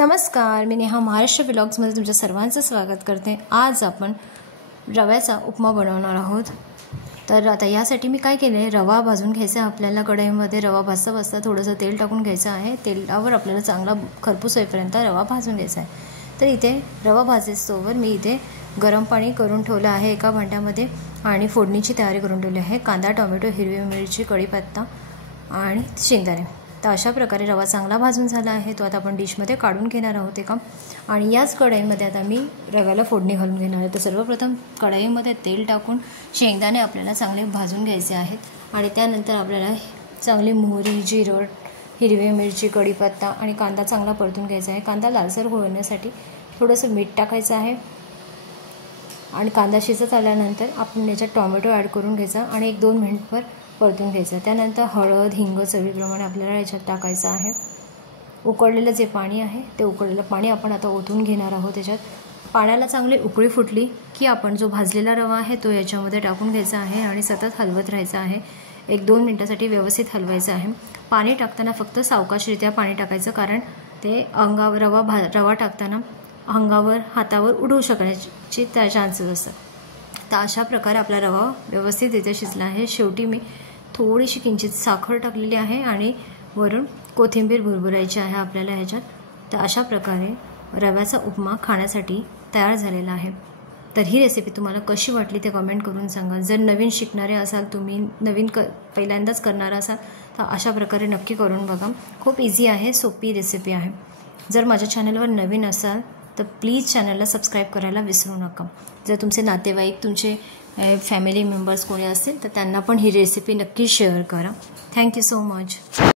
नमस्कार, मी नेहा महाराष्ट्र व्लॉग्समध्ये तुमच्या सर्वांचं स्वागत करते। आज आपण रव्याचा उपमा बनवणार आहोत। तर आता यासाठी मी काय केले, रवा भाजून घ्यायचा। आपल्याला कढईमध्ये रवा भाजता भाजता थोडंसं तेल टाकून घ्यायचं आहे। तेलावर आपल्याला चांगला खरपूस होईपर्यंत रवा भाजून घ्यायचा आहे। तर इथे रवा भाजेस्तोवर मी इथे गरम पाणी करून ठेवलं आहे एका भांड्यामध्ये आणि फोडणीची तयारी करून ठेवली आहे। कांदा, टोमॅटो, हिरवी मिरची, कढीपत्ता आणि शेंगदाणे। तर अशा प्रकारे रवा चांगला भाजून झाला आहे। तो आता आपण डिशमध्ये काढून घेणार आहोत एका। आणि याच कढईमध्ये आता मी रव्याला फोडणी घालून घेणार आहे। तर सर्वप्रथम कढईमध्ये तेल टाकून शेंगदाणे आपल्याला चांगले भाजून घ्यायचे आहेत आणि त्यानंतर आपल्याला चांगली मोहरी, जिरं, हिरवी मिरची, कढीपत्ता आणि कांदा चांगला परतून घ्यायचा आहे। कांदा लालसर होण्यासाठी थोडंसं मीठ टाकायचं आहे आणि कांदा शिजत आल्यानंतर आपण याच्यात टोमॅटो ॲड करून घ्यायचा आणि 1-2 मिनिटभर परतून घ्यायचं। त्यानंतर हळद, हिंग चवीप्रमाणे आपल्याला याच्यात टाकायचं आहे। उकळलेलं जे पाणी आहे ते उकळलेलं पाणी आपण आता ओतून घेणार आहोत याच्यात। पाण्याला चांगली उकळी फुटली की आपण जो भाजलेला रवा आहे तो याच्यामध्ये टाकून घ्यायचा आहे आणि सतत हलवत राहायचं आहे। 1-2 मिनिटासाठी व्यवस्थित हलवायचं आहे। पाणी टाकताना फक्त सावकाशरित्या पाणी टाकायचं, कारण ते अंगावर रवा टाकताना अंगावर, हातावर उडवू शकण्याची चान्सेस असतात। तर अशा प्रकारे आपला रवा व्यवस्थित इथे शिजला आहे। शेवटी मी थोडीशी किंचित साखर टाकलेली आहे आणि वरून कोथिंबीर भुरभुरायची आहे आपल्याला ह्याच्यात। तर अशा प्रकारे रव्याचा उपमा खाण्यासाठी तयार झालेला आहे। तर ही रेसिपी तुम्हाला कशी वाटली ते कमेंट करून सांगा। जर नवीन शिकणारे असाल, तुम्ही नवीन पहिल्यांदाच करणार असाल तर अशा प्रकारे नक्की करून बघा। खूप इझी आहे, सोपी रेसिपी आहे। जर माझ्या चॅनलवर नवीन असाल तर प्लीज चॅनलला सबस्क्राईब करायला विसरू नका। जर तुमचे नातेवाईक, तुमचे फॅमिली मेंबर्स कोणी असतील तर त्यांना पण ही रेसिपी नक्की शेअर करा। Thank you so much.